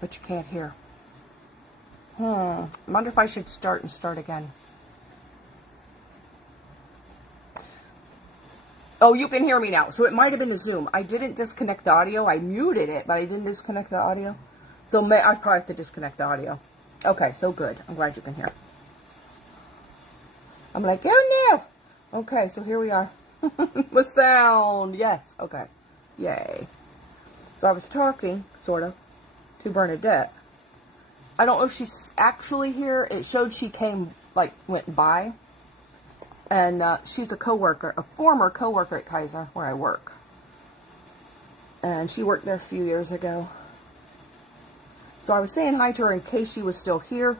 but you can't hear. I wonder if I should start again. Oh, you can hear me now. So it might have been the Zoom. I didn't disconnect the audio. I muted it, but I didn't disconnect the audio. So I probably have to disconnect the audio. Okay, so good. I'm glad you can hear. I'm like, oh no. Okay, so here we are. With sound. Yes. Okay. Yay. So I was talking, sort of, to Bernadette. I don't know if she's actually here. It showed she came, like, went by. And she's a coworker, a former coworker at Kaiser, where I work. And she worked there a few years ago. So I was saying hi to her in case she was still here.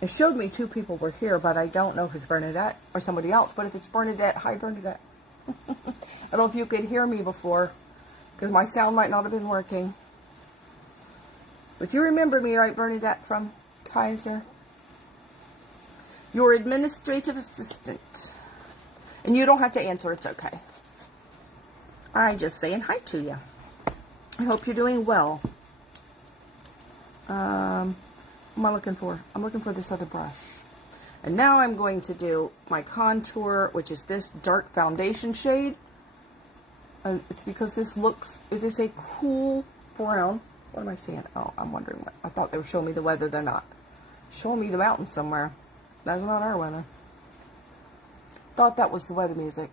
It showed me 2 people were here, but I don't know if it's Bernadette or somebody else. But if it's Bernadette, hi Bernadette. I don't know if you could hear me before, because my sound might not have been working. But you remember me, right, Bernadette, from Kaiser? Your administrative assistant. And you don't have to answer, it's okay. I'm just saying hi to you. I hope you're doing well. What am I looking for? I'm looking for this other brush. And now I'm going to do my contour, which is this dark foundation shade. And it's because this looks, is this a cool brown? What am I seeing? Oh, I'm wondering what. I thought they were showing me the weather. They're not. Showing me the mountains somewhere. That's not our weather. Thought that was the weather music.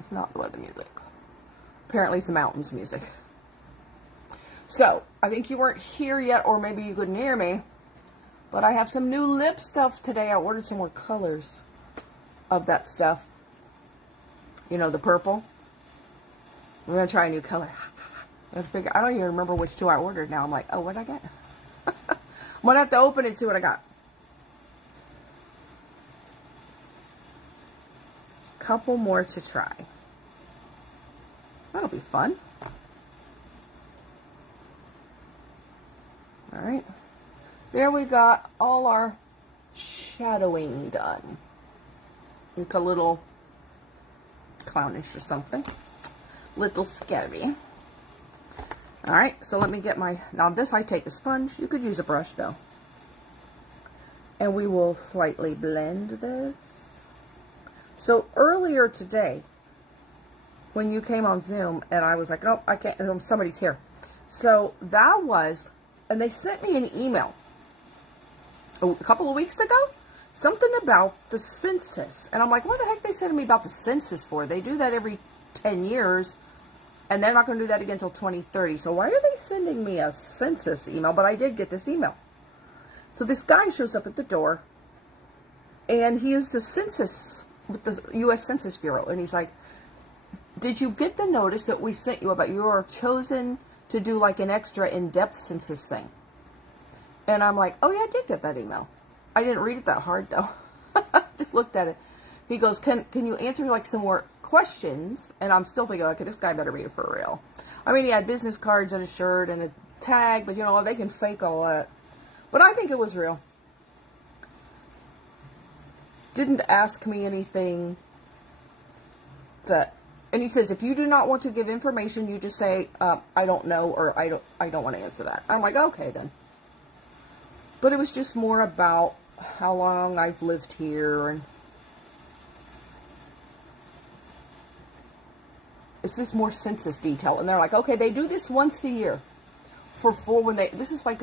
It's not the weather music. Apparently it's the mountains music. So, I think you weren't here yet, or maybe you couldn't hear me. But I have some new lip stuff today. I ordered some more colors of that stuff. You know, the purple. We're going to try a new color. I don't even remember which 2 I ordered now. I'm like, oh, what did I get? I'm going to have to open it and see what I got. Couple more to try. That'll be fun. All right. There we got all our shadowing done. Look a little clownish or something. Little scary. All right, so let me get my, now this I take a sponge. You could use a brush though. And we will slightly blend this. So earlier today, when you came on Zoom, and I was like, no, I can't, somebody's here. So that was, and they sent me an email a couple of weeks ago, something about the census. And I'm like, what the heck they sending me about the census for? They do that every 10 years, and they're not going to do that again until 2030. So why are they sending me a census email? But I did get this email. So this guy shows up at the door, and he is the census, with the U.S. Census Bureau. And he's like, did you get the notice that we sent you about you are chosen to do like an extra in-depth census thing? And I'm like, oh yeah, I did get that email. I didn't read it that hard though. Just looked at it. He goes, can you answer like some more questions? And I'm still thinking, okay, this guy better read it for real. I mean, he had business cards and a shirt and a tag, but you know, they can fake all that. But I think it was real. Didn't ask me anything that, and he says, if you do not want to give information, you just say, I don't know, or I don't want to answer that. I'm like, okay then. But it was just more about how long I've lived here, and it's this more census detail. And they're like, okay, they do this once a year when this is like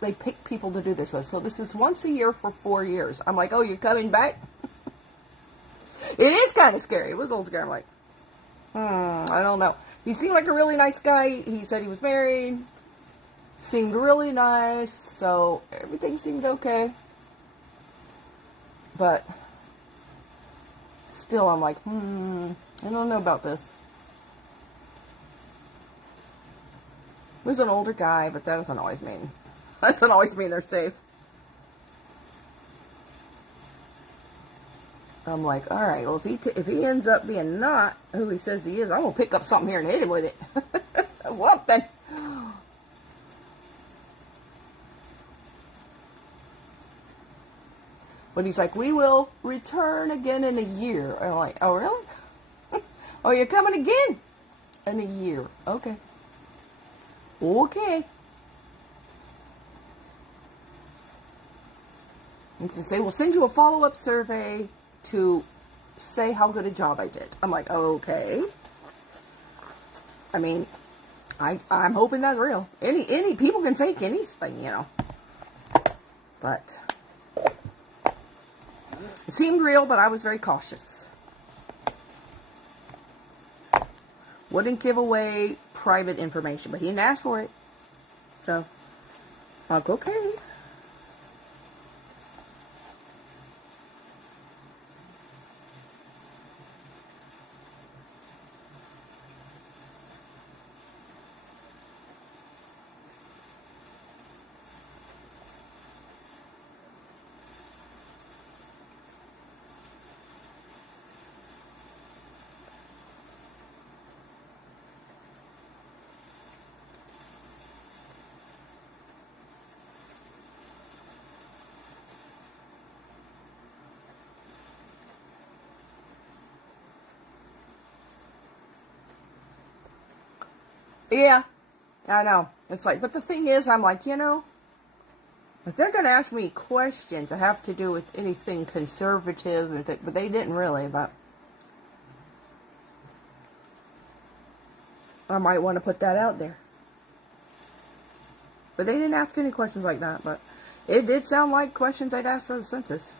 they pick people to do this with. So this is once a year for 4 years. I'm like, oh, you're coming back? It is kind of scary. It was a little scary. I'm like, I don't know. He seemed like a really nice guy. He said he was married. Seemed really nice. So everything seemed okay. But still, I'm like, I don't know about this. He was an older guy, but that doesn't always mean they're safe. I'm like, all right, well, if he ends up being not who he says he is, I'm gonna pick up something here and hit him with it. Something. But he's like, we will return again in a year. And I'm like, oh really? Oh, you're coming again in a year? Okay. Okay. And to say, we'll send you a follow-up survey to say how good a job I did. I'm like, okay. I mean, I'm hoping that's real. Any people can fake anything, you know. But it seemed real, but I was very cautious. Wouldn't give away private information, but he didn't ask for it. So, I'm like, okay. Yeah, I know. It's like, but the thing is, I'm like, you know, if they're going to ask me questions that have to do with anything conservative, and but they didn't really, but I might want to put that out there. But they didn't ask any questions like that, but it did sound like questions I'd ask for the census.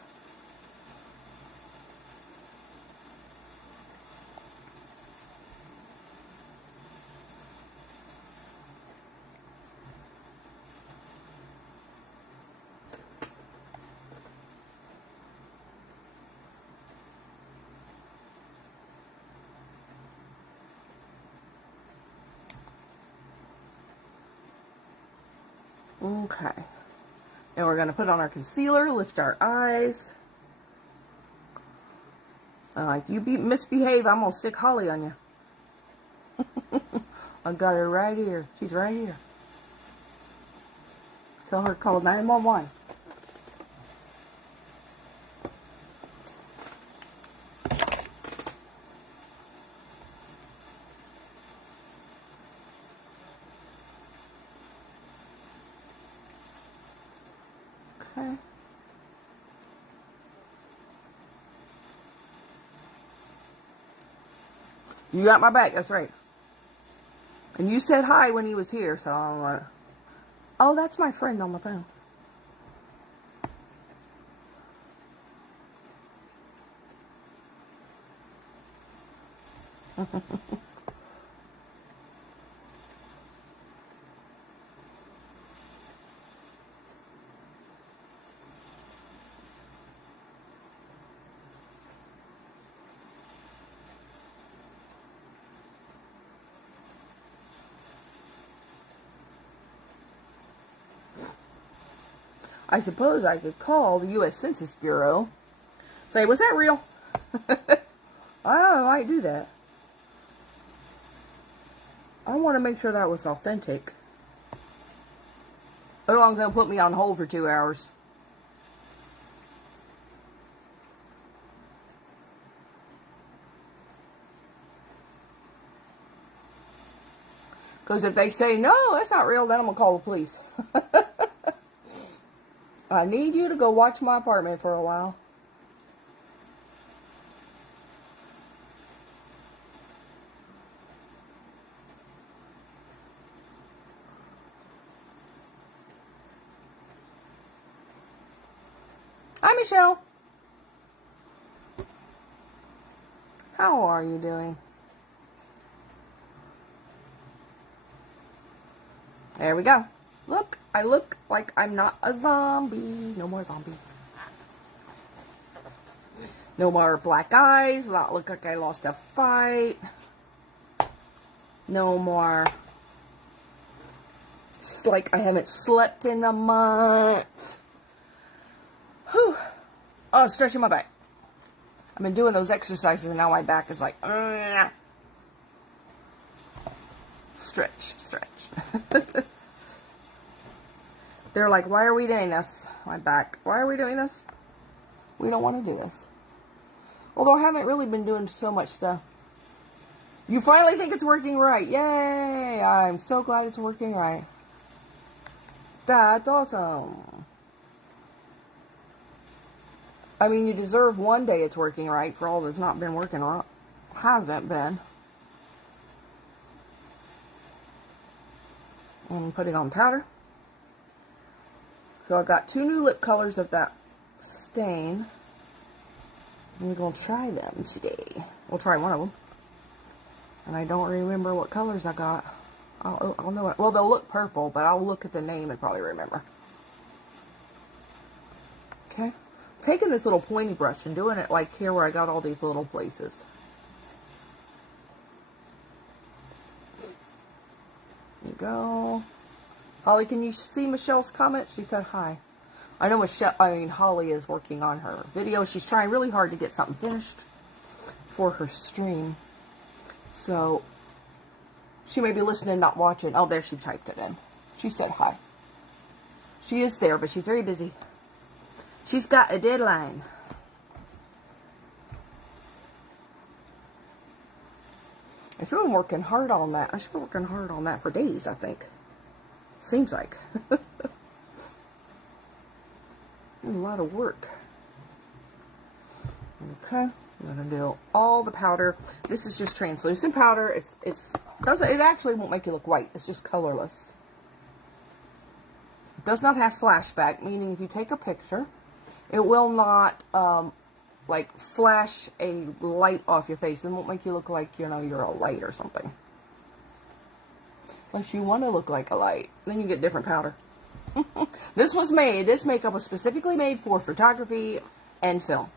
Okay. And we're going to put on our concealer, lift our eyes. You misbehave, I'm going to stick Holly on you. I got her right here. She's right here. Tell her to call 911. Okay. You got my back, that's right. And you said hi when he was here, so I'm like, oh, that's my friend on the phone. I suppose I could call the U.S. Census Bureau. Say, was that real? I might do that. I want to make sure that was authentic. As long as they'll put me on hold for 2 hours. Because if they say, no, that's not real, then I'm going to call the police. I need you to go watch my apartment for a while. Hi, Michelle. How are you doing? There we go. Look, I look like I'm not a zombie. No more zombies. No more black eyes. Not look like I lost a fight. No more. It's like I haven't slept in a month. Whew. Oh, stretching my back. I've been doing those exercises and now my back is like, stretch, stretch. They're like, why are we doing this? My back. Why are we doing this? We don't want to do this. Although I haven't really been doing so much stuff. You finally think it's working right. Yay! I'm so glad it's working right. That's awesome. I mean, you deserve one day it's working right for all that's not been working right. Hasn't been. And putting on powder. So I've got 2 new lip colors of that stain. And we're going to try them today. We'll try one of them. And I don't remember what colors I got. I'll know it. Well, they'll look purple, but I'll look at the name and probably remember. Okay. Taking this little pointy brush and doing it like here where I got all these little places. There you go. Holly, can you see Michelle's comment? She said hi. I know Holly is working on her video. She's trying really hard to get something finished for her stream. So, she may be listening, not watching. Oh, there she typed it in. She said hi. She is there, but she's very busy. She's got a deadline. I should have been working hard on that. I should be working hard on that for days, I think. Seems like. A lot of work. Okay, I'm gonna do all the powder. This is just translucent powder. It actually won't make you look white. It's just colorless. It does not have flashback, meaning if you take a picture, it will not like flash a light off your face. It won't make you look like, you know, you're a light or something. Unless you want to look like a light, then you get different powder. This makeup was specifically made for photography and film.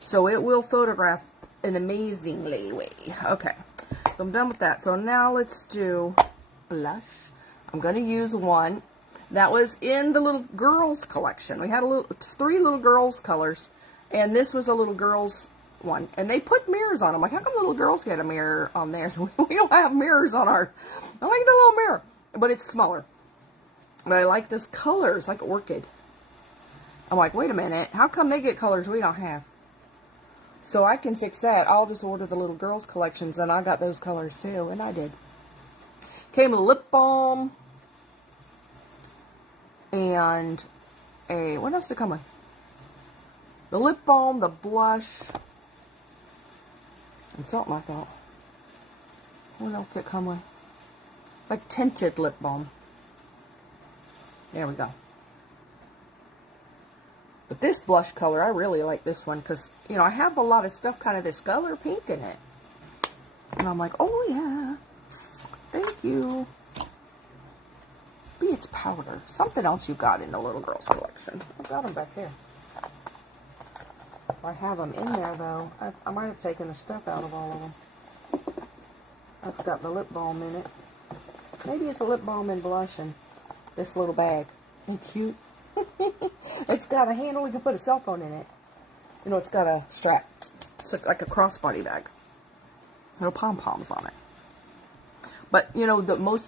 So it will photograph an amazingly way. Okay, so I'm done with that. So now let's do blush. I'm going to use one that was in the little girls collection. We had 3 little girls colors, and this was a little girls one. And they put mirrors on them. Like, how come little girls get a mirror on there? So we don't have mirrors on our, I like the little mirror, but it's smaller. But I like this color. It's like orchid. I'm like, wait a minute. How come they get colors we don't have? So I can fix that. I'll just order the little girls collections, and I got those colors too, and I did. Came with a lip balm. And what else did it come with? The lip balm, the blush, and something like that. What else did it come with? Like tinted lip balm. There we go. But this blush color, I really like this one because, you know, I have a lot of stuff kind of this color pink in it. And I'm like, oh yeah, thank you. Maybe it's powder. Something else you got in the little girls collection. I've got them back here. I have them in there though. I might have taken the stuff out of all of them. That's got the lip balm in it. Maybe it's a lip balm and blush and this little bag. Ain't cute? It's got a handle. We can put a cell phone in it. You know, it's got a strap. It's like a crossbody bag. Little pom-poms on it. But, you know,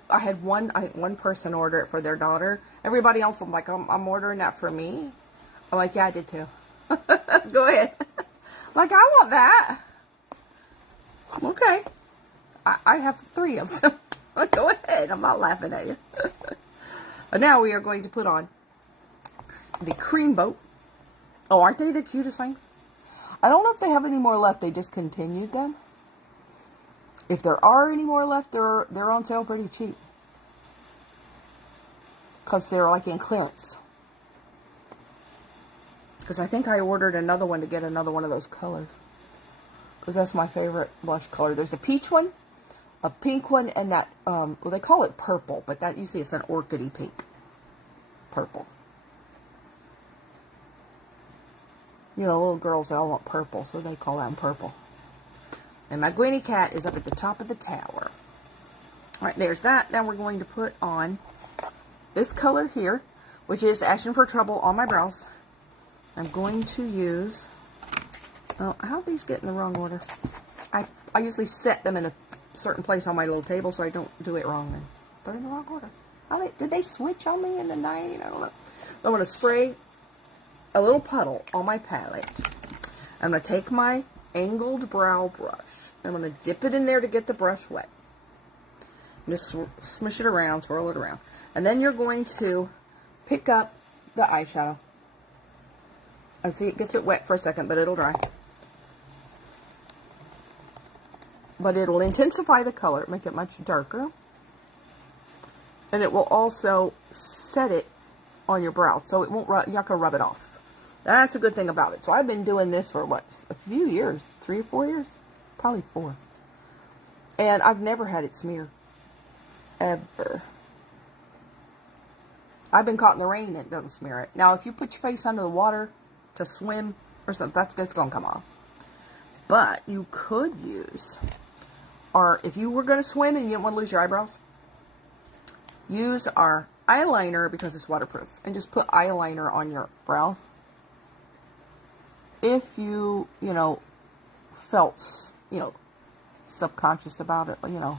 I had one person order it for their daughter. Everybody else, I'm like, I'm ordering that for me. I'm like, yeah, I did too. Go ahead. Like, I want that. Okay. I have 3 of them. Go ahead. I'm not laughing at you. But now we are going to put on the Cream Boat. Oh, aren't they the cutest things? I don't know if they have any more left. They discontinued them. If there are any more left, they're on sale pretty cheap. Because they're like in clearance. Because I think I ordered another one to get another one of those colors. Because that's my favorite blush color. There's a peach one, a pink one, and that, well, they call it purple, but that usually it's an orchidy pink. Purple. You know, little girls, they all want purple, so they call that purple. And my Gwenny cat is up at the top of the tower. Alright, there's that. Now we're going to put on this color here, which is Asking for Trouble on my brows. I'm going to use, oh, how do these get in the wrong order? I usually set them in a certain place on my little table so I don't do it wrong then. They're in the wrong order. Did they switch on me in the night? I don't know. I'm going to spray a little puddle on my palette. I'm going to take my angled brow brush. I'm going to dip it in there to get the brush wet. Just smush it around, swirl it around. And then you're going to pick up the eyeshadow. And see, it gets it wet for a second, but it'll dry. But it'll intensify the color, make it much darker. And it will also set it on your brow, so it won't, you're not going to rub it off. That's a good thing about it. So I've been doing this for, what, a few years? 3 or 4 years? Probably 4. And I've never had it smear. Ever. I've been caught in the rain and it doesn't smear it. Now, if you put your face under the water to swim or something, that's going to come off. But you could use, or if you were going to swim and you didn't want to lose your eyebrows, use our eyeliner because it's waterproof. And just put eyeliner on your brows. If you felt, subconscious about it,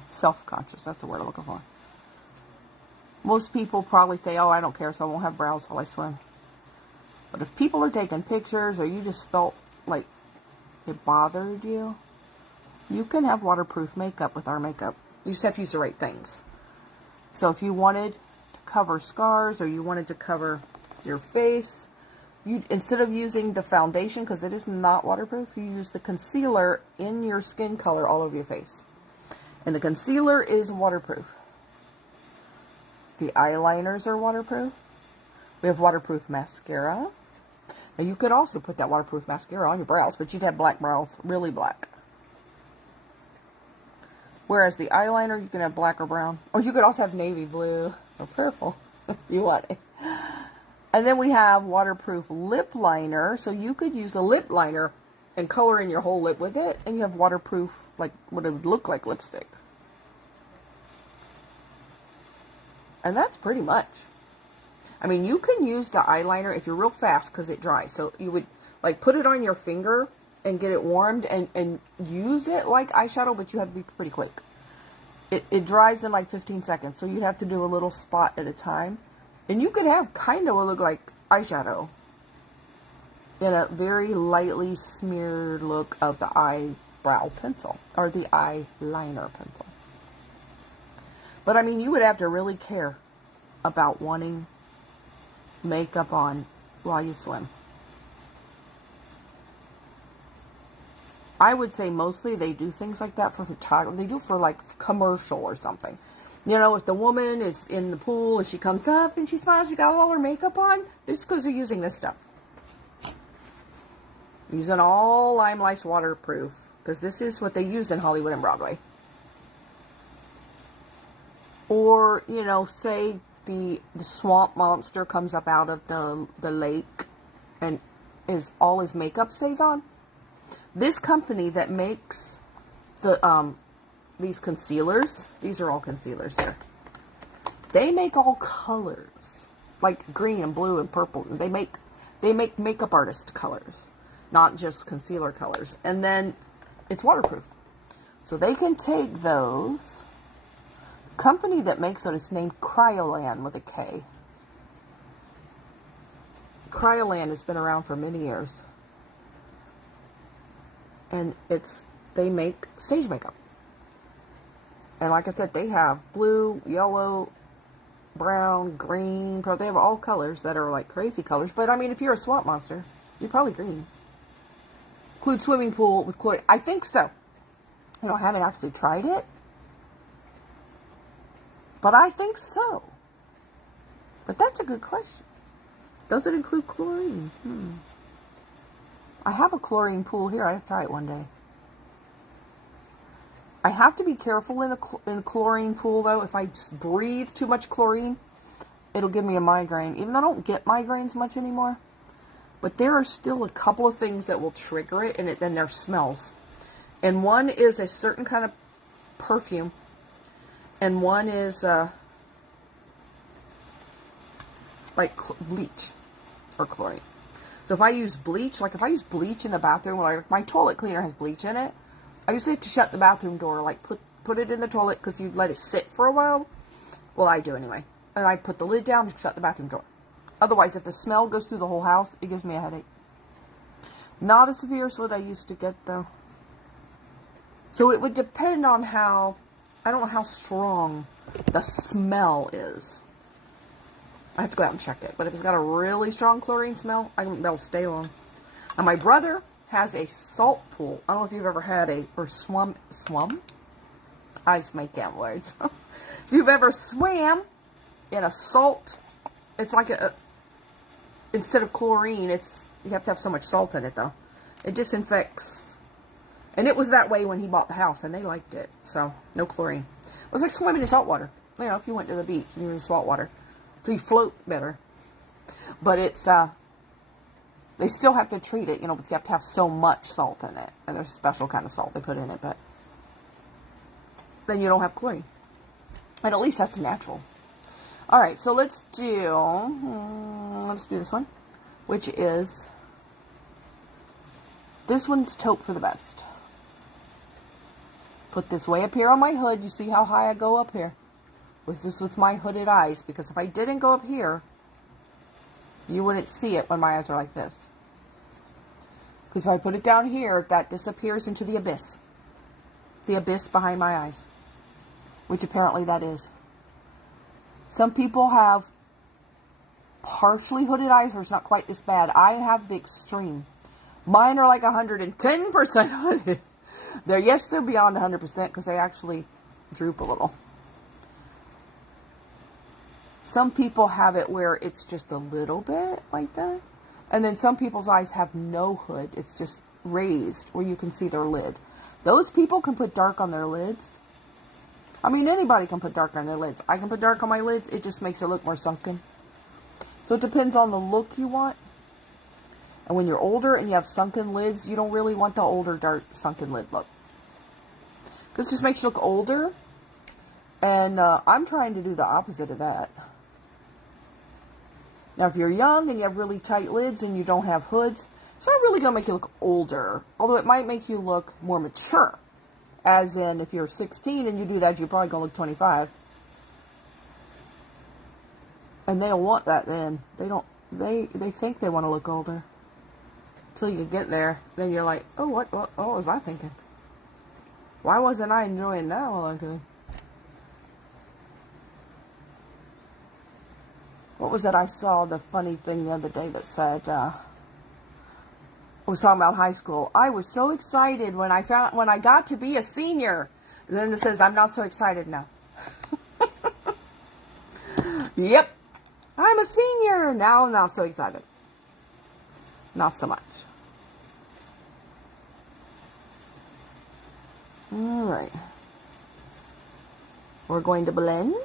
self-conscious, that's the word I'm looking for. Most people probably say, oh, I don't care, so I won't have brows while I swim. But if people are taking pictures or you just felt like it bothered you, you can have waterproof makeup with our makeup. You just have to use the right things. So if you wanted to cover scars or you wanted to cover your face, you, instead of using the foundation, because it is not waterproof, you use the concealer in your skin color all over your face. And the concealer is waterproof. The eyeliners are waterproof. We have waterproof mascara. And you could also put that waterproof mascara on your brows, but you'd have black brows, really black. Whereas the eyeliner, you can have black or brown. Or you could also have navy blue or purple if you want it. And then we have waterproof lip liner. So you could use a lip liner and color in your whole lip with it. And you have waterproof, like what it would look like lipstick. And that's pretty much. I mean, you can use the eyeliner if you're real fast because it dries. So you would like put it on your finger and get it warmed and use it like eyeshadow, but you have to be pretty quick. It dries in like 15 seconds. So you'd have to do a little spot at a time. And you could have kind of what look like eyeshadow in a very lightly smeared look of the eyebrow pencil or the eyeliner pencil. But I mean, you would have to really care about wanting makeup on while you swim. I would say mostly they do things like that for photography. They do it for like commercial or something. You know, if the woman is in the pool and she comes up and she smiles, she got all her makeup on, it's because they're using this stuff. Using all Lime Life's waterproof, because this is what they used in Hollywood and Broadway. Or, you know, say the swamp monster comes up out of the lake and all his makeup stays on. This company that makes the these concealers, these are all concealers here. They make all colors, like green and blue and purple. They make makeup artist colors, not just concealer colors. And then it's waterproof. So they can take those. Company that makes it is named Kryolan with a K. Kryolan has been around for many years. And they make stage makeup. And like I said, they have blue, yellow, brown, green. They have all colors that are like crazy colors. But I mean, if you're a swamp monster, you're probably green. Include swimming pool with chlorine. I think so. I haven't actually tried it. But I think so. But that's a good question. Does it include chlorine? I have a chlorine pool here. I have to try it one day. I have to be careful in a chlorine pool, though. If I just breathe too much chlorine, it'll give me a migraine. Even though I don't get migraines much anymore. But there are still a couple of things that will trigger it, and then their smells. And one is a certain kind of perfume. And one is like bleach or chlorine. So if I use bleach, like if I use bleach in the bathroom, like my toilet cleaner has bleach in it, I usually have to shut the bathroom door, like put it in the toilet because you let it sit for a while. Well, I do anyway. And I put the lid down and shut the bathroom door. Otherwise, if the smell goes through the whole house, it gives me a headache. Not as severe as what I used to get, though. So it would depend on how, I don't know how strong the smell is. I have to go out and check it. But if it's got a really strong chlorine smell, I won't be able to stay long. And my brother has a salt pool. I don't know if you've ever had swum? I just make up words. If you've ever swam in a salt, it's like instead of chlorine, you have to have so much salt in it though. It disinfects. And it was that way when he bought the house, and they liked it. So, no chlorine. It was like swimming in salt water. You know, if you went to the beach and you were in salt water. So you float better. But it's, they still have to treat it, you know, but you have to have so much salt in it. And there's a special kind of salt they put in it, but then you don't have chlorine. And at least that's natural. Alright, so let's do this one, which is, this one's Taupe for the Best. Put this way up here on my hood. You see how high I go up here? Was this with my hooded eyes? Because if I didn't go up here, you wouldn't see it when my eyes are like this. Because if I put it down here, that disappears into the abyss. The abyss behind my eyes. Which apparently that is. Some people have partially hooded eyes where it's not quite this bad. I have the extreme. Mine are like 110% hooded. They're beyond 100% because they actually droop a little. Some people have it where it's just a little bit like that. And then some people's eyes have no hood. It's just raised where you can see their lid. Those people can put dark on their lids. I mean, anybody can put dark on their lids. I can put dark on my lids. It just makes it look more sunken. So it depends on the look you want. And when you're older and you have sunken lids, you don't really want the older, dark, sunken lid look. Because it just makes you look older. And I'm trying to do the opposite of that. Now, if you're young and you have really tight lids and you don't have hoods, it's not really going to make you look older. Although it might make you look more mature. As in, if you're 16 and you do that, you're probably going to look 25. And they don't want that then. They think they want to look older. Until you get there, then you're like, oh, what was I thinking? Why wasn't I enjoying that while I'm doing? What was it I saw, the funny thing the other day that said, I was talking about high school. I was so excited when I got to be a senior. And then it says, I'm not so excited now. Yep. I'm a senior. Now I'm not so excited. Not so much. Alright. We're going to blend.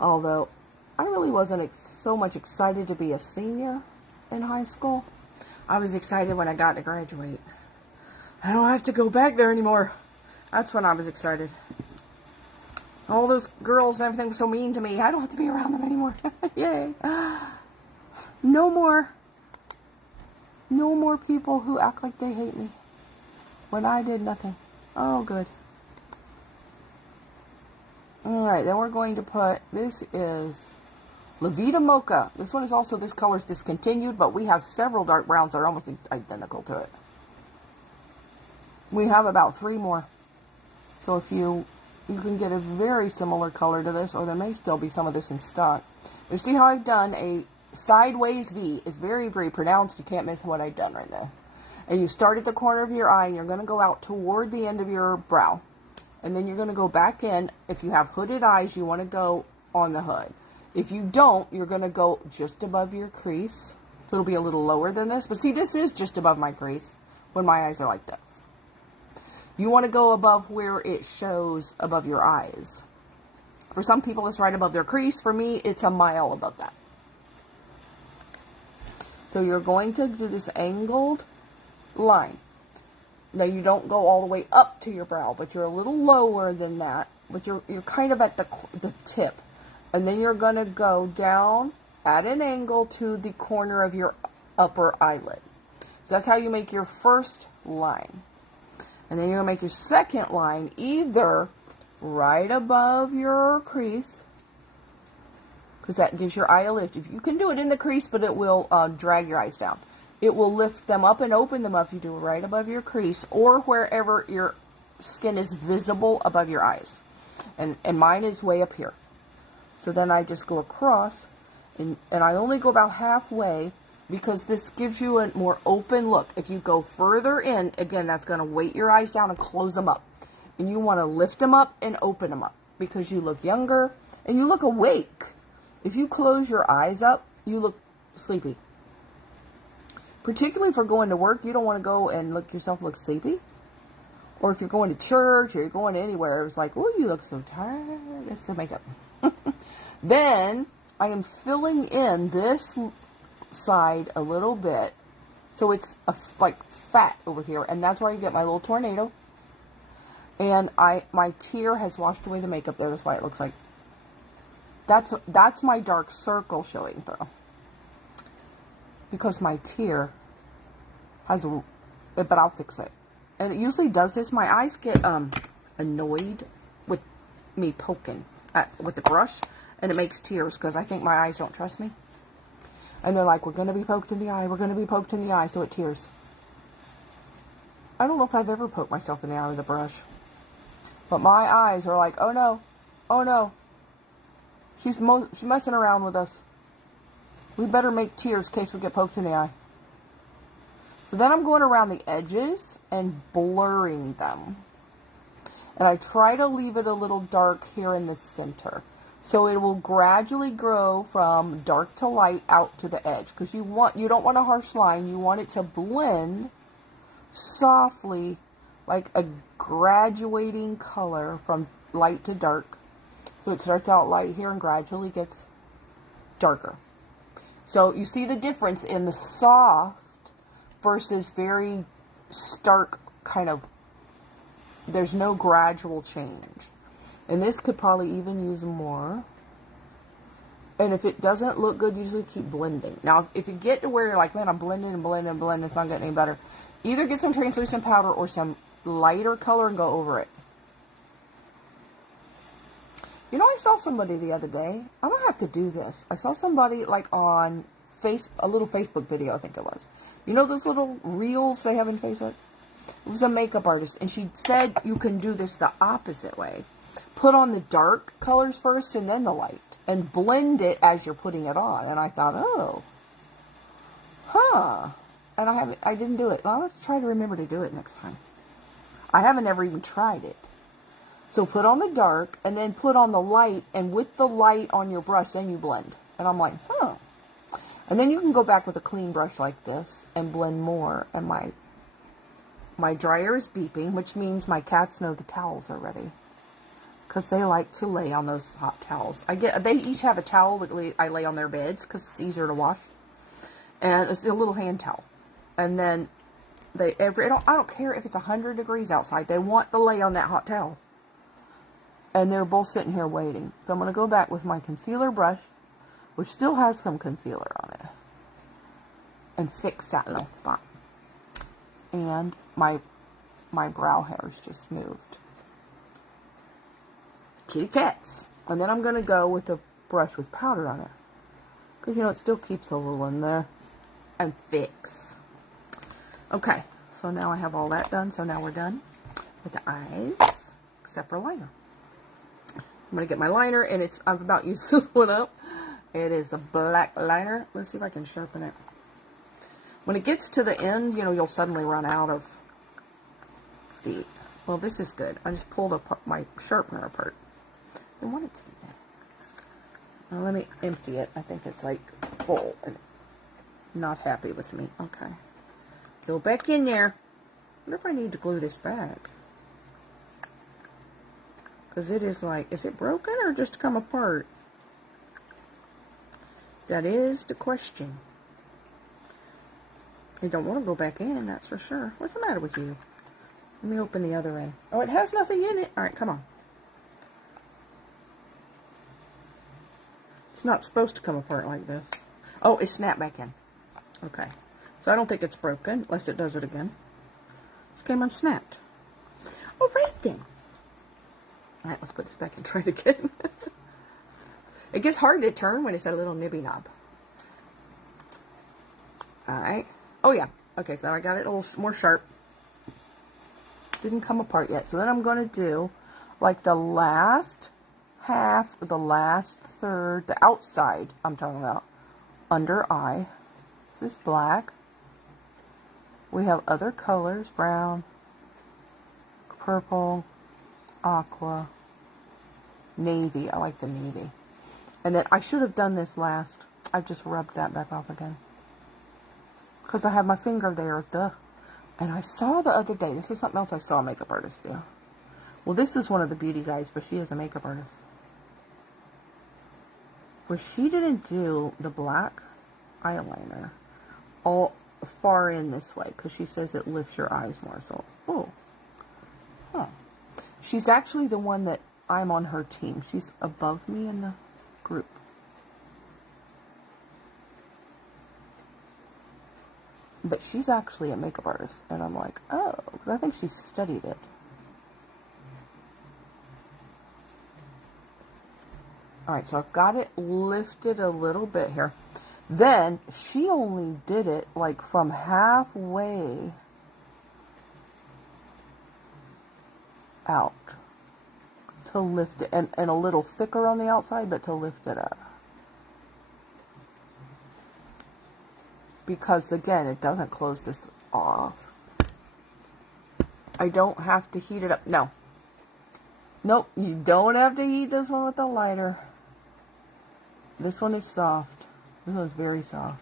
Although, I really wasn't so much excited to be a senior in high school. I was excited when I got to graduate. I don't have to go back there anymore. That's when I was excited. All those girls and everything were so mean to me. I don't have to be around them anymore. Yay. No more people who act like they hate me when I did nothing. Oh, good. Alright, then we're going to put, this is La Vida Mocha. This one is also, this color is discontinued, but we have several dark browns that are almost identical to it. We have about 3 more. So if you can get a very similar color to this, or there may still be some of this in stock. You see how I've done a sideways V. It's very, very pronounced. You can't miss what I've done right there. And you start at the corner of your eye, and you're going to go out toward the end of your brow. And then you're going to go back in. If you have hooded eyes, you want to go on the hood. If you don't, you're going to go just above your crease. So it'll be a little lower than this. But see, this is just above my crease when my eyes are like this. You want to go above where it shows above your eyes. For some people, it's right above their crease. For me, it's a mile above that. So you're going to do this angled line. Now, you don't go all the way up to your brow, but you're a little lower than that. But you're kind of at the tip. And then you're going to go down at an angle to the corner of your upper eyelid. So that's how you make your first line. And then you're going to make your second line either right above your crease, because that gives your eye a lift. If you can do it in the crease, but it will drag your eyes down. It will lift them up and open them up if you do it right above your crease or wherever your skin is visible above your eyes. And mine is way up here. So then I just go across And I only go about halfway because this gives you a more open look. If you go further in, again, that's going to weight your eyes down and close them up. And you want to lift them up and open them up because you look younger and you look awake. If you close your eyes up, you look sleepy. Particularly for going to work, you don't want to go and look yourself look sleepy. Or if you're going to church or you're going anywhere, it's like, oh, you look so tired. It's the makeup. Then I am filling in this side a little bit. So it's like fat over here. And that's where I get my little tornado. And my tear has washed away the makeup there. That's why it looks like. That's my dark circle showing through. Because my tear has but I'll fix it. And it usually does this. My eyes get annoyed with me poking with the brush. And it makes tears because I think my eyes don't trust me. And they're like, we're going to be poked in the eye. We're going to be poked in the eye. So it tears. I don't know if I've ever poked myself in the eye with a brush. But my eyes are like, oh no. Oh no. She's messing around with us. We better make tears in case we get poked in the eye. So then I'm going around the edges and blurring them. And I try to leave it a little dark here in the center. So it will gradually grow from dark to light out to the edge. Because you don't want a harsh line. You want it to blend softly like a graduating color from light to dark. So it starts out light here and gradually gets darker. So you see the difference in the soft versus very stark kind of, there's no gradual change. And this could probably even use more. And if it doesn't look good, usually keep blending. Now, if you get to where you're like, man, I'm blending and blending and blending, it's not getting any better. Either get some translucent powder or some lighter color and go over it. You know, I saw somebody the other day. I'm going to have to do this. I saw somebody like on a little Facebook video, I think it was. You know those little reels they have in Facebook? It was a makeup artist. And she said you can do this the opposite way. Put on the dark colors first and then the light. And blend it as you're putting it on. And I thought, oh. Huh. And I didn't do it. I'll have to try to remember to do it next time. I haven't ever even tried it. So put on the dark and then put on the light. And with the light on your brush, then you blend. And I'm like, huh. And then you can go back with a clean brush like this and blend more. And my dryer is beeping, which means my cats know the towels are ready. Because they like to lay on those hot towels. They each have a towel that I lay on their beds because it's easier to wash. And it's a little hand towel. And then I don't care if it's 100 degrees outside. They want to lay on that hot towel. And they're both sitting here waiting. So I'm going to go back with my concealer brush, which still has some concealer on it, and fix that little spot. And my brow hair is just moved. Kitty cats. And then I'm going to go with a brush with powder on it. Because, you know, it still keeps a little in there. And fix. Okay. So now I have all that done. So now we're done with the eyes. Except for liner. I'm going to get my liner. And I've about used this one up. It is a black liner. Let's see if I can sharpen it. When it gets to the end, you know, you'll suddenly run out of the... Well, this is good. I just pulled my sharpener apart. I want it to be there. Now let me empty it. I think it's like full and not happy with me. Okay. Go back in there. I wonder if I need to glue this back. Because it is like, is it broken or just come apart? That is the question. I don't want to go back in, that's for sure. What's the matter with you? Let me open the other end. Oh, it has nothing in it. Alright, come on. It's not supposed to come apart like this. Oh, it snapped back in. Okay. So I don't think it's broken, unless it does it again. This came unsnapped. Alright then. Alright, let's put this back and try it again. It gets hard to turn when it's a little nibby knob. Alright. Oh yeah. Okay, so I got it a little more sharp. Didn't come apart yet. So then I'm going to do like the last half, the last third, the outside I'm talking about, under eye. This is black. We have other colors, brown, purple, aqua, navy. I like the navy. And then I should have done this last. I just rubbed that back off again. Because I have my finger there, duh. And I saw the other day, this is something else I saw a makeup artist do. Well, this is one of the beauty guys, but she is a makeup artist. But she didn't do the black eyeliner all far in this way, because she says it lifts your eyes more. So, oh. Huh. She's actually the one that I'm on her team. She's above me in the group. But she's actually a makeup artist. And I'm like, oh, because I think she studied it. Alright, so I've got it lifted a little bit here. Then, she only did it like from halfway out to lift it. And a little thicker on the outside, but to lift it up. Because, again, it doesn't close this off. I don't have to heat it up. No. Nope, you don't have to heat this one with the lighter. This one is soft. This one's very soft.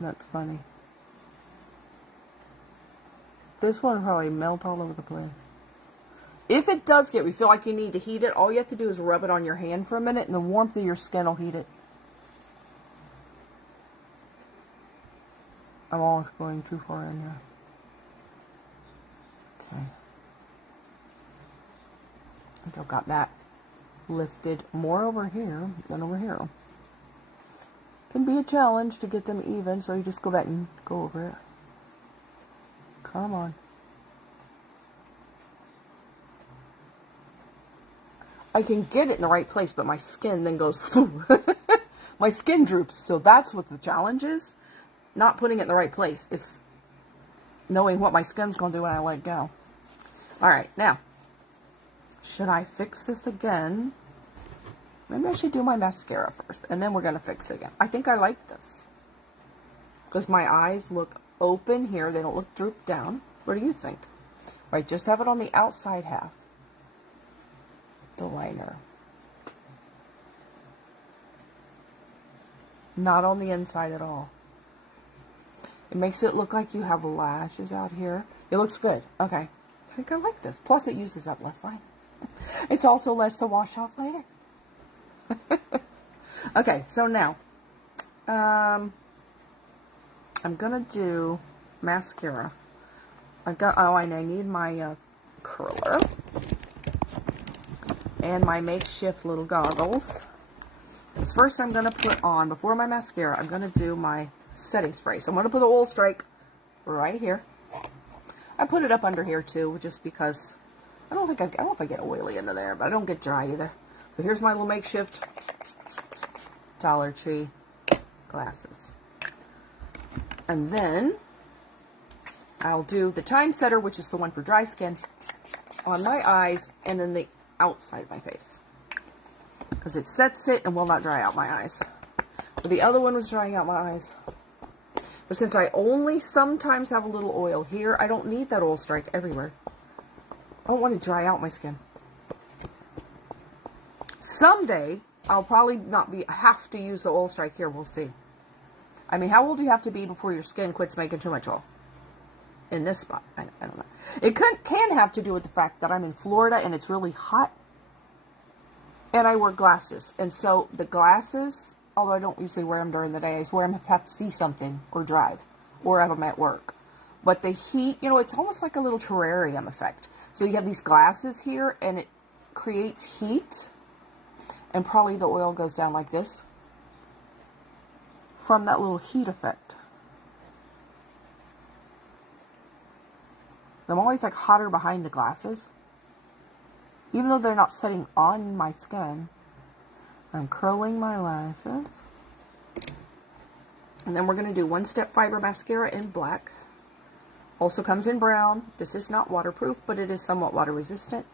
That's funny. This one will probably melt all over the place. If it does get, we feel like you need to heat it, all you have to do is rub it on your hand for a minute and the warmth of your skin will heat it. I'm almost going too far in there. Okay. I think I've got that lifted more over here than over here. Can be a challenge to get them even, so you just go back and go over it. Come on. I can get it in the right place, but my skin then goes... my skin droops, so that's what the challenge is. Not putting it in the right place. It's knowing what my skin's going to do when I let go. Alright, now, should I fix this again? Maybe I should do my mascara first, and then we're going to fix it again. I think I like this. Because my eyes look open here. They don't look drooped down. What do you think? Right, just have it on the outside half. The liner. Not on the inside at all. It makes it look like you have lashes out here. It looks good. Okay. I think I like this. Plus it uses up less line. It's also less to wash off later. Okay, so now I'm gonna do mascara. I need my curler and my makeshift little goggles. Because first I'm gonna put on, before my mascara, I'm gonna do my setting spray. So I'm gonna put the Oil Strike right here. I put it up under here too, just because I don't know if I get oily into there, but I don't get dry either. So here's my little makeshift Dollar Tree glasses. And then I'll do the time setter, which is the one for dry skin, on my eyes and then the outside of my face. Because it sets it and will not dry out my eyes. But the other one was drying out my eyes. But since I only sometimes have a little oil here, I don't need that Oil Strike everywhere. I don't want to dry out my skin. Someday, I'll probably not have to use the Oil Strike here. We'll see. I mean, how old do you have to be before your skin quits making too much oil? In this spot. I don't know. It can have to do with the fact that I'm in Florida and it's really hot. And I wear glasses. And so the glasses, although I don't usually wear them during the day, I wear them if I have to see something or drive. Or if I'm at work. But the heat, you know, it's almost like a little terrarium effect. So you have these glasses here and it creates heat. And probably the oil goes down like this. From that little heat effect. I'm always like hotter behind the glasses. Even though they're not setting on my skin. I'm curling my lashes. And then we're going to do One Step Fiber Mascara in black. Also comes in brown. This is not waterproof, but it is somewhat water resistant.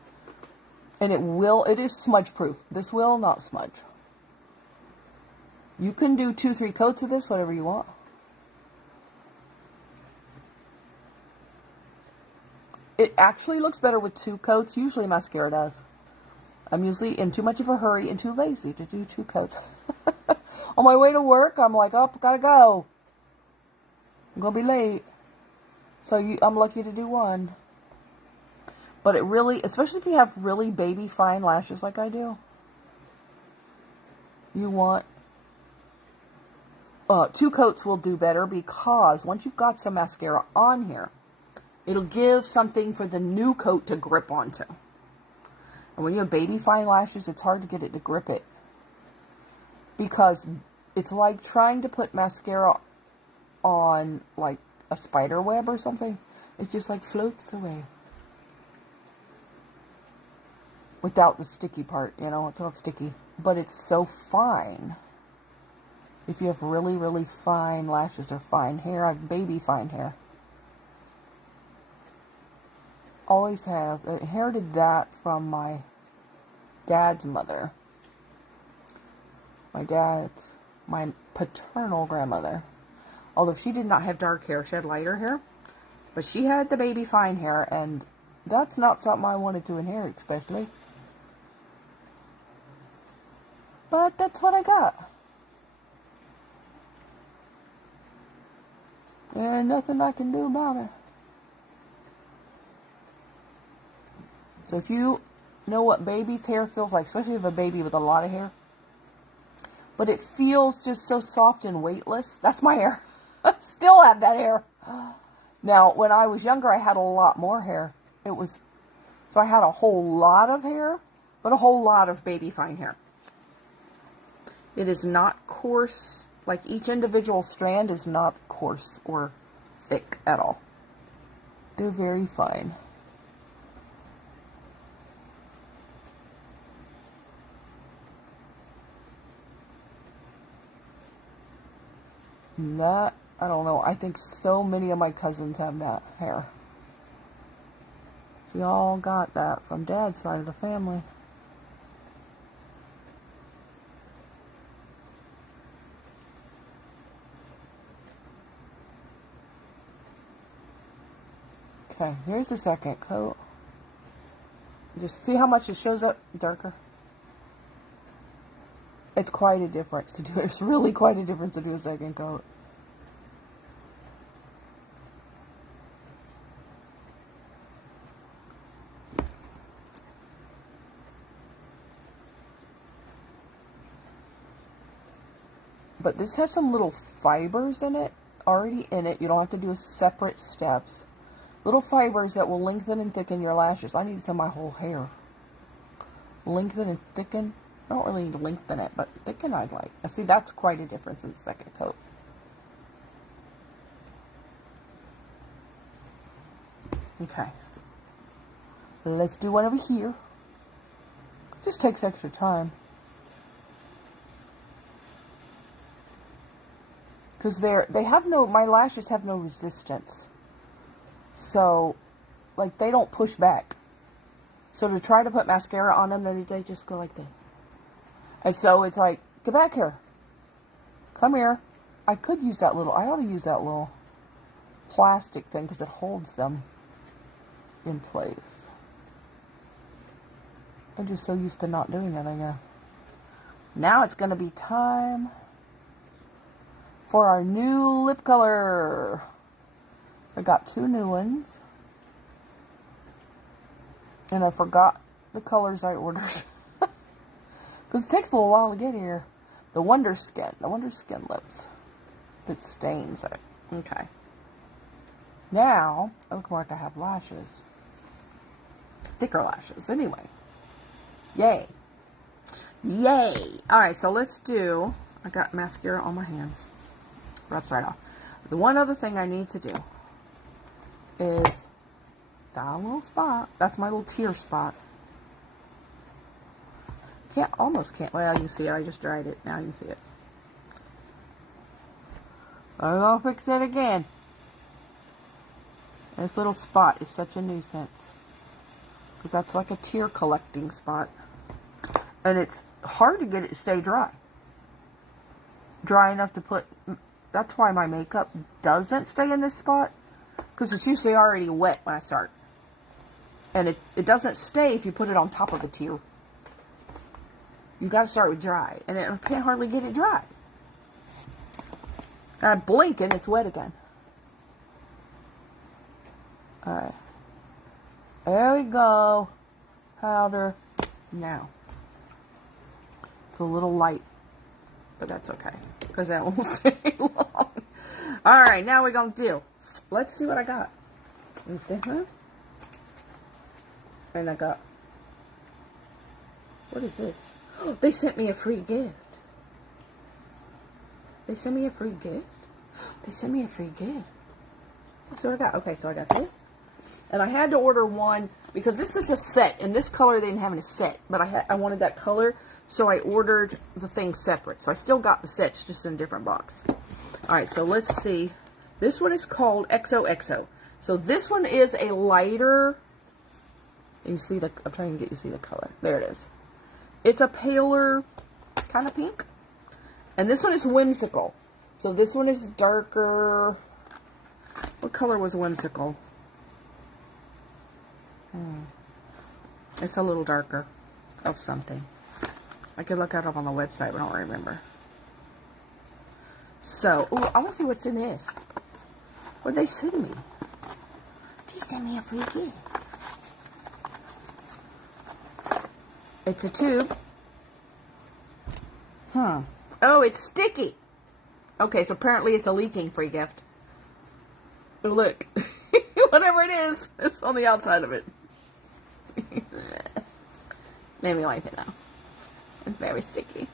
And it is smudge proof. This will not smudge. You can do 2-3 coats of this, whatever you want. It actually looks better with 2 coats. Usually mascara does. I'm usually in too much of a hurry and too lazy to do 2 coats. On my way to work, I'm like, oh, gotta go. I'm gonna be late. So I'm lucky to do 1. But it really, especially if you have really baby fine lashes like I do, you want 2 coats will do better, because once you've got some mascara on here, it'll give something for the new coat to grip onto. And when you have baby fine lashes, it's hard to get it to grip it, because it's like trying to put mascara on like a spider web or something. It just like floats away without the sticky part, you know. It's not sticky, but it's so fine. If you have really, really fine lashes or fine hair, I have baby fine hair. Always have. I inherited that from my dad's mother. My paternal grandmother. Although she did not have dark hair, she had lighter hair. But she had the baby fine hair, and that's not something I wanted to inherit, especially. But that's what I got. And nothing I can do about it. So if you know what baby's hair feels like, especially if you have a baby with a lot of hair, but it feels just so soft and weightless. That's my hair. I still have that hair. Now, when I was younger, I had a lot more hair. So I had a whole lot of hair, but a whole lot of baby fine hair. It is not coarse. Like, each individual strand is not coarse or thick at all. They're very fine. That, I don't know. I think so many of my cousins have that hair. So we all got that from Dad's side of the family. Okay, here's the second coat. Just see how much it shows up darker? It's quite a difference to do. It's really quite a difference to do a second coat. But this has some little fibers in it, already in it. You don't have to do separate steps. Little fibers that will lengthen and thicken your lashes. I need this on my whole hair. Lengthen and thicken. I don't really need to lengthen it, but thicken I'd like. Now see, that's quite a difference in the second coat. Okay. Let's do one over here. Just takes extra time. Because my lashes have no resistance. So, like, they don't push back. So to try to put mascara on them, they just go like this. And so it's like, get back here. Come here. I ought to use that little plastic thing because it holds them in place. I'm just so used to not doing it, I guess. Now it's going to be time for our new lip color. I got 2 new ones. And I forgot the colors I ordered. Because it takes a little while to get here. The Wonder Skin lips. It stains it. Okay. Now, I look like I have lashes. Thicker lashes, anyway. Yay. Yay. Alright, so let's do... I got mascara on my hands. Rubs right off. The one other thing I need to do is that little spot. That's my little tear spot. Almost can't. Well, you see it. I just dried it. Now you see it. I'm gonna fix it again. This little spot is such a nuisance. because that's like a tear collecting spot. And it's hard to get it to stay dry. Dry enough to put, that's why my makeup doesn't stay in this spot, because it's usually already wet when I start. And it doesn't stay if you put it on top of a tear. You got to start with dry, and I can't hardly get it dry. I blink and it's wet again. Alright. There we go. Powder. Now. It's a little light, but that's okay, because that won't stay long. Alright, now we're going to do. Let's see what I got. And I got. What is this? They sent me a free gift. They sent me a free gift? They sent me a free gift. That's what I got. Okay, so I got this. And I had to order one because this is a set. In this color, they didn't have any set. But I wanted that color, so I ordered the thing separate. So I still got the sets, just in a different box. Alright, so let's see. This one is called XOXO. So this one is a lighter. You see the, I'm trying to get you to see the color. There it is. It's a paler kind of pink. And this one is whimsical. So this one is darker. What color was whimsical? It's a little darker of something. I could look it up on the website, but I don't remember. So, ooh, I want to see what's in this. What did they send me? They sent me a free gift. It's a tube. Oh, it's sticky. Okay, so apparently it's a leaking free gift. Oh, look. Whatever it is, it's on the outside of it. Let me wipe it now. It's very sticky.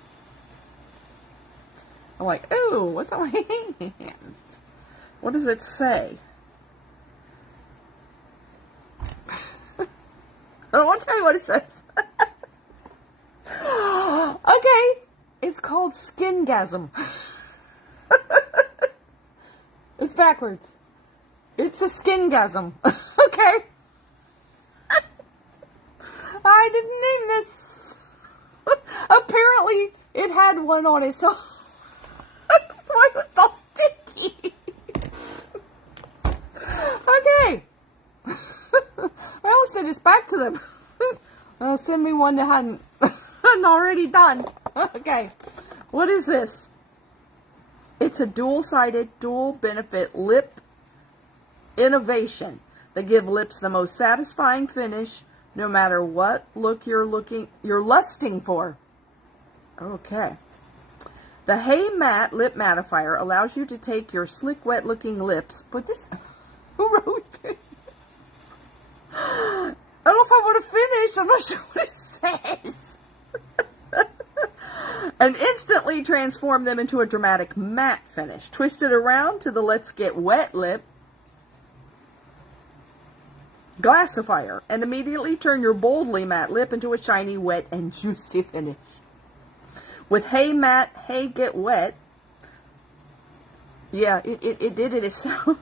I'm like, ooh, what's on my hand? What does it say? I don't want to tell you what it says. Okay. It's called Skingasm. It's backwards. It's a Skingasm. Okay. I didn't name this. Apparently, it had one on it, so that's why it was so sticky. Okay. I'll send this back to them. I'll send me one that hadn't already done. Okay. What is this? It's a dual-sided, dual-benefit lip innovation that give lips the most satisfying finish no matter what look you're lusting for. Okay. The Hey Matte Lip Mattifier allows you to take your slick, wet-looking lips. But this, who wrote this? I don't know if I want to finish. I'm not sure what it says. And instantly transform them into a dramatic matte finish. Twist it around to the Let's Get Wet lip glassifier and immediately turn your boldly matte lip into a shiny, wet, and juicy finish. With Hey Matte, Hey Get Wet, yeah, it did it itself.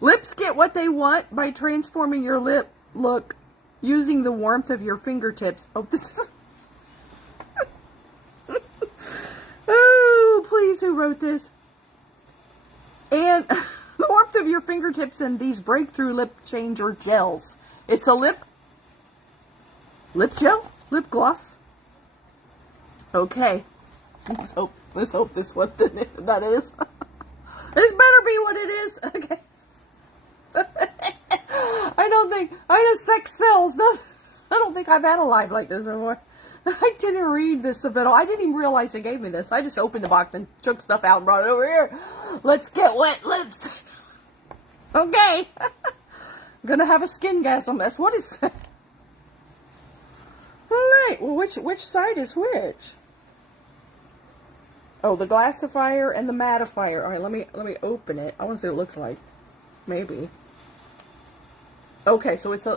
Lips get what they want by transforming your lip look using the warmth of your fingertips. Oh, this is... Oh, please, who wrote this? And the warmth of your fingertips and these breakthrough lip changer gels. It's a lip gel? Lip gloss? Okay. Let's hope this what that is. This better be what it is. Okay. I know sex sells. No, I don't think I've had a live like this before. I didn't read this a bit. I didn't even realize they gave me this. I just opened the box and took stuff out and brought it over here. Let's get wet lips. Okay. I'm gonna have a Skingasm. That's what is that? Alright, well which side is which? Oh, the glassifier and the mattifier. Alright, let me open it. I want to see what it looks like. Maybe. Okay, so it's a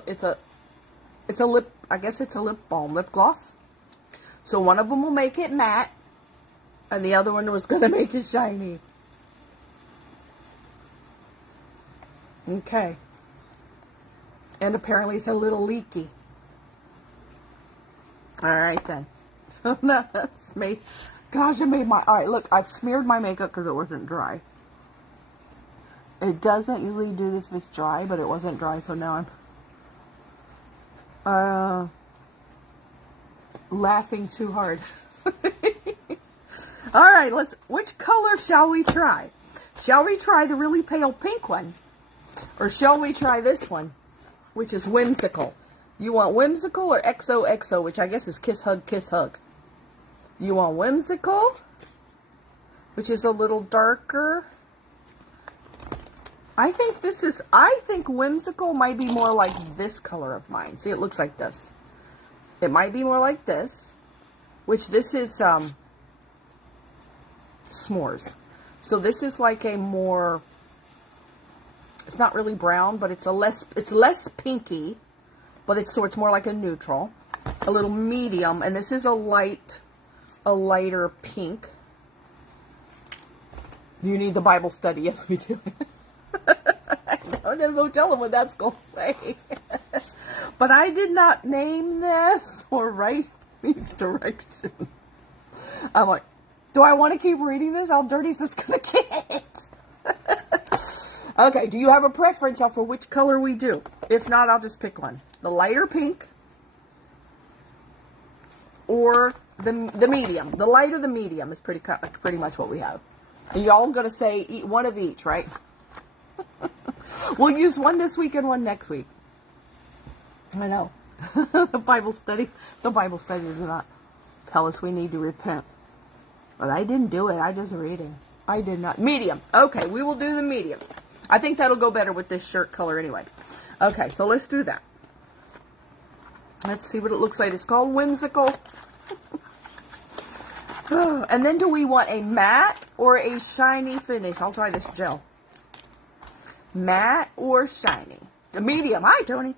lip, I guess it's a lip balm, lip gloss. So one of them will make it matte, and the other one was going to make it shiny. Okay. And apparently it's a little leaky. Alright then. That's me. Gosh, I made my... Alright, look, I've smeared my makeup because it wasn't dry. It doesn't usually do this if it's dry, but it wasn't dry, so now I'm... laughing too hard. Alright, which color shall we try? Shall we try the really pale pink one? Or shall we try this one, which is Whimsical? You want Whimsical or XOXO, which I guess is Kiss Hug Kiss Hug? You want Whimsical, which is a little darker? I think Whimsical might be more like this color of mine. See, it looks like this. It might be more like this, which this is S'mores. So this is like a more, it's not really brown, but it's less pinky, but it's more like a neutral, a little medium, and this is a lighter pink. You need the Bible study. Yes, we do. I'm gonna go tell them what that's gonna say. But I did not name this or write these directions. I'm like, do I want to keep reading this? How dirty is this gonna get? Okay, do you have a preference for which color we do? If not, I'll just pick one. The lighter pink or the medium. The lighter, the medium is pretty much what we have. And you all going to say eat one of each, right? We'll use one this week and one next week. I know. The Bible study does not tell us we need to repent. But I didn't do it. I just reading. I did not. Medium. Okay, we will do the medium. I think that'll go better with this shirt color anyway. Okay, so let's do that. Let's see what it looks like. It's called Whimsical. And then do we want a matte or a shiny finish? I'll try this gel. Matte or shiny? The medium. Hi, Tony.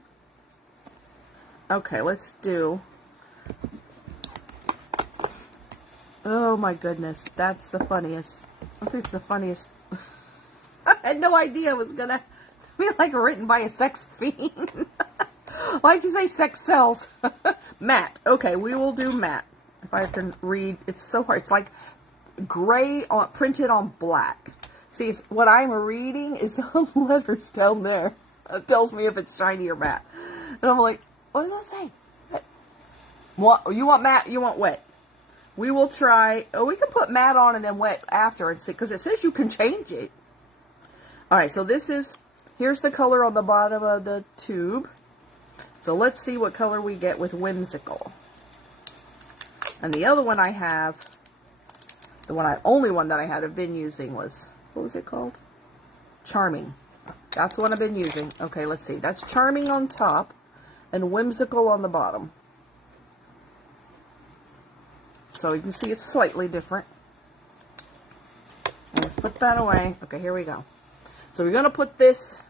Okay, let's do... Oh my goodness, that's the funniest. I think it's the funniest. I had no idea it was gonna be like written by a sex fiend. Like you say, sex sells. Matte. Okay, we will do matte. If I can read, it's so hard. It's like gray printed on black. See, what I'm reading is the letters down there. It tells me if it's shiny or matte. And I'm like, what does that say? What, you want matte? You want wet? We will try. Oh, we can put matte on and then wet after and see, because it says you can change it. All right, so here's the color on the bottom of the tube. So let's see what color we get with Whimsical. And the other one I have, only one that I have been using was, what was it called? Charming. That's the one I've been using. Okay, let's see. That's Charming on top and Whimsical on the bottom. So you can see it's slightly different. Let's put that away. Okay, here we go. So we're going to put this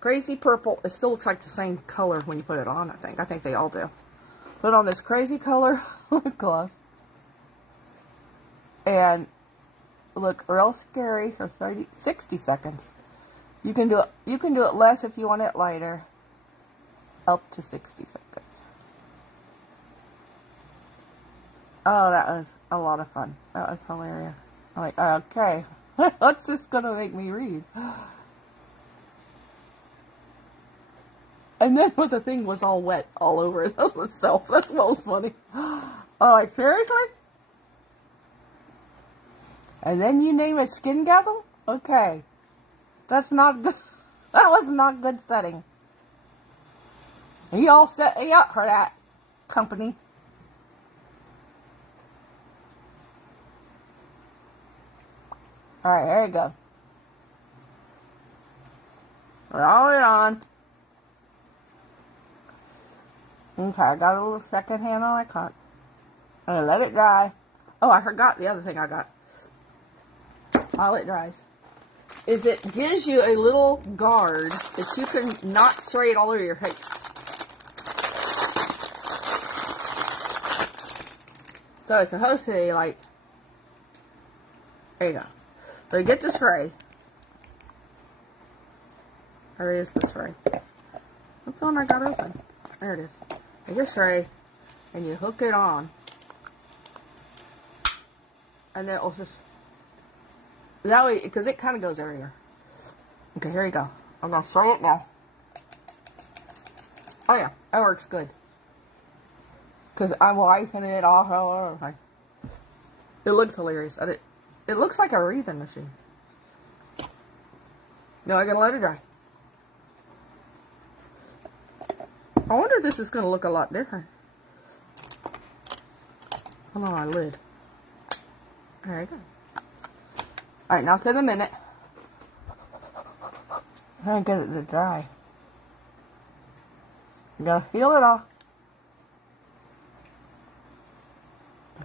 crazy purple. It still looks like the same color when you put it on, I think. I think they all do. Put on this crazy color lip gloss. And look real scary for 60 seconds. You can do it less if you want it lighter. Up to 60 seconds. Oh, that was a lot of fun. That was hilarious. I'm like, okay. What's this gonna make me read? And then the thing was all wet all over it itself. That's what was funny. Oh, like, seriously? And then you name it Skingasm? Okay. That's not good. That was not good setting. He all set me up for that company. Alright, here you go. Roll it on. Okay, I got a little second hand on my cut. I'm gonna let it dry. Oh, I forgot the other thing I got. While it dries, is it gives you a little guard that you can not spray it all over your face. So it's supposed to be like, there you go. So you get the spray. Where is the spray? What's the one I got open? There it is. Take your tray, and you hook it on. And then it'll just... That way, because it kind of goes everywhere. Okay, here you go. I'm going to throw it now. Oh yeah, that works good. Because I'm wiping it off all over. It looks hilarious. It looks like a wreathing machine. Now I'm going to let it dry. I wonder if this is going to look a lot different. Hold on my lid. There you go. Alright, now set a minute. I'm going to get it to dry. You gotta peel it off.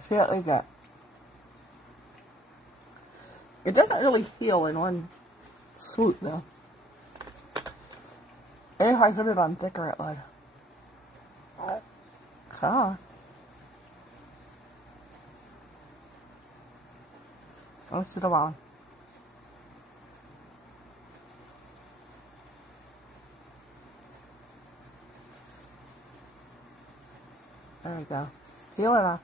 See it like that. It doesn't really heal in one swoop though. And if I put it on thicker, it would. Come on. Let's put it on. There we go. Peel it off.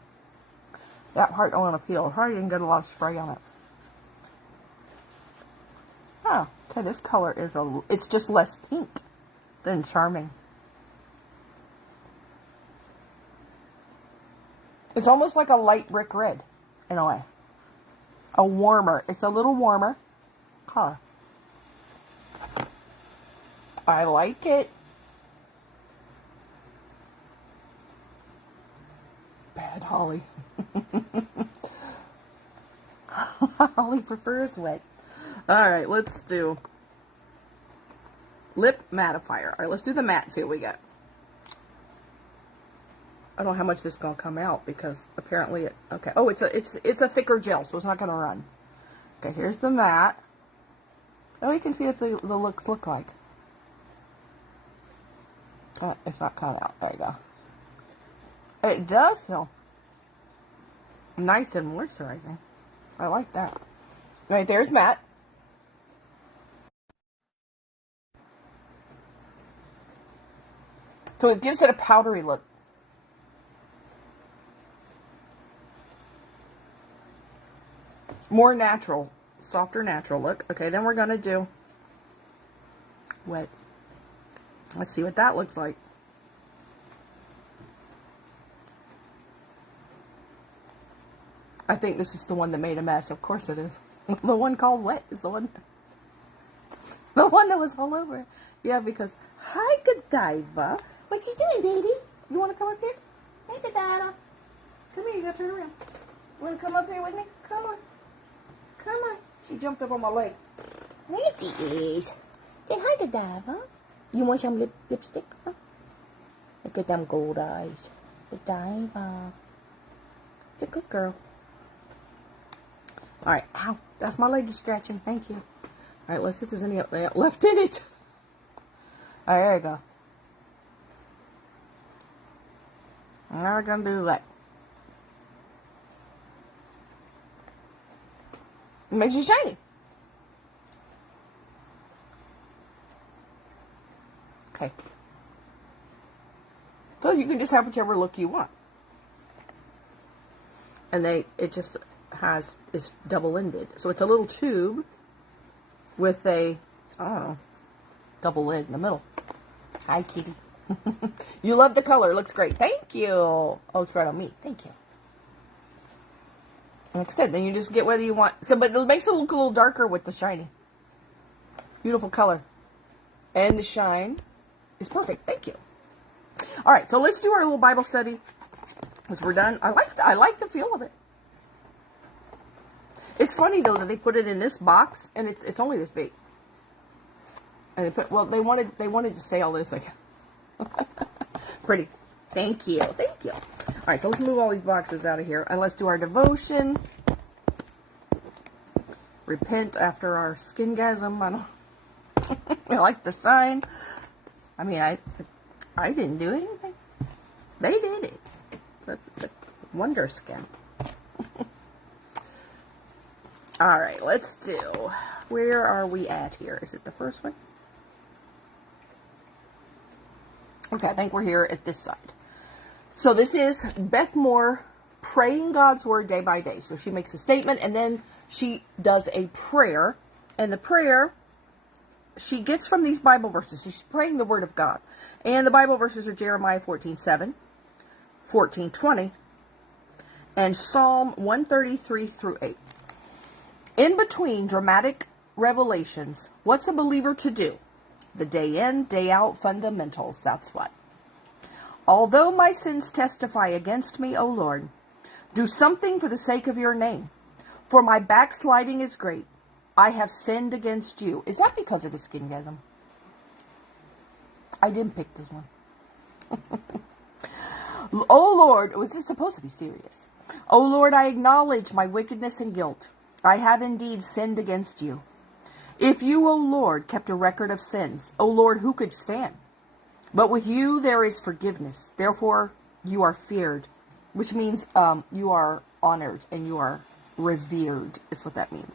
That part don't want to peel. Probably didn't get a lot of spray on it. Oh, okay, this color is it's just less pink than Charming. It's almost like a light brick red, in a way. A warmer. It's a little warmer color. I like it. Bad Holly. Holly prefers wet. Alright, let's do lip mattifier. Alright, let's do the matte, see what we get. I don't know how much this is going to come out because apparently it, okay. Oh, it's a thicker gel, so it's not going to run. Okay, here's the matte. Oh, you can see what the looks look like. It's not coming out. There you go. It does feel nice and moisturizing. I like that. Right, there's matte. So it gives it a powdery look. More natural. Softer natural look. Okay, then we're going to do wet. Let's see what that looks like. I think this is the one that made a mess. Of course it is. The one called wet is the one that was all over. Yeah, because, hi, Godiva. What you doing, baby? You want to come up here? Hey, Godiva. Come here, you gotta turn around. You want to come up here with me? Come on. Come on. She jumped up on my leg. There she is. Say hi, Godiva. You want some lipstick? Huh? Look at them gold eyes. Godiva. It's a good girl. Alright, ow, that's my leg scratching, thank you. Alright, let's see if there's any up there left in it. Alright, there we go. Now we're gonna do that. It makes you shiny. Okay. So you can just have whichever look you want. And it just is double-ended. So it's a little tube with a, I don't know, double lid in the middle. Hi, kitty. You love the color. It looks great. Thank you. Oh, it's right on me. Thank you. Like I said, then you just get whether you want. So, but it makes it look a little darker with the shiny. Beautiful color. And the shine is perfect. Thank you. All right, so let's do our little Bible study. Because we're done. I like the feel of it. It's funny though that they put it in this box and it's only this big. And they put, well, they wanted to say all this like pretty. Thank you. Thank you. All right, so let's move all these boxes out of here and let's do our devotion. Repent after our skingasm. I don't I like the shine. I mean, I didn't do anything. They did it. That's a wonder skin. All right, let's do. Where are we at here? Is it the first one? Okay, I think we're here at this side. So this is Beth Moore praying God's word day by day. So she makes a statement and then she does a prayer. And the prayer she gets from these Bible verses. So she's praying the word of God. And the Bible verses are Jeremiah 14:7, 14:20, and Psalm 133 through 8. In between dramatic revelations, what's a believer to do? The day in, day out fundamentals, that's what. Although my sins testify against me, O Lord, do something for the sake of your name. For my backsliding is great. I have sinned against you. Is that because of the skingasm? I didn't pick this one. O Lord, was this supposed to be serious? O Lord, I acknowledge my wickedness and guilt. I have indeed sinned against you. If you, O Lord, kept a record of sins, O Lord, who could stand? But with you there is forgiveness. Therefore, you are feared, which means you are honored and you are revered, is what that means.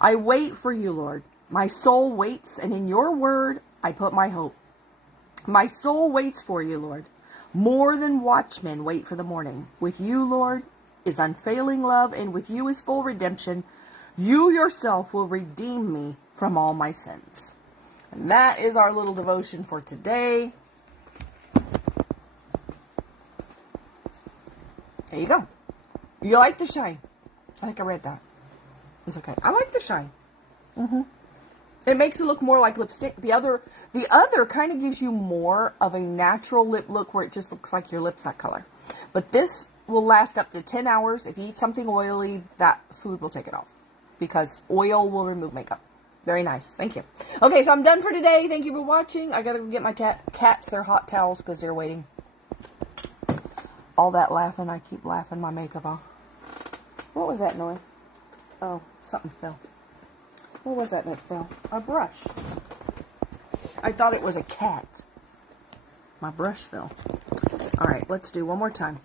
I wait for you, Lord. My soul waits, and in your word I put my hope. My soul waits for you, Lord. More than watchmen wait for the morning. With you, Lord, is unfailing love, and with you is full redemption. You yourself will redeem me from all my sins. And that is our little devotion for today. There you go. You like the shine? I think I read that. It's okay. I like the shine. It makes it look more like lipstick. The other kind of gives you more of a natural lip look where it just looks like your lips that color. But this will last up to 10 hours. If you eat something oily, that food will take it off. Because oil will remove makeup. Very nice. Thank you. Okay, so I'm done for today. Thank you for watching. I gotta get my cats their hot towels because they're waiting. All that laughing, I keep laughing my makeup off. What was that noise? Oh, something fell. What was that fell? A brush. I thought it was a cat. My brush fell. Alright, let's do one more time.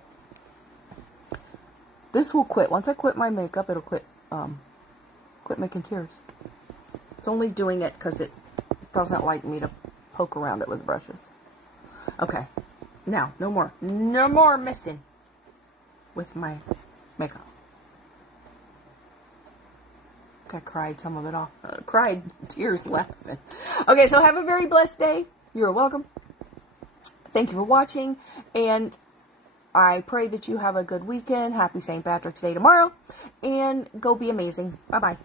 This will quit. Once I quit my makeup, it'll quit making tears. It's only doing it because it doesn't like me to poke around it with brushes. Okay. Now, no more messing with my makeup. I cried some of it off. Cried tears laughing. Okay, so have a very blessed day. You're welcome. Thank you for watching. And I pray that you have a good weekend. Happy St. Patrick's Day tomorrow. And go be amazing. Bye-bye.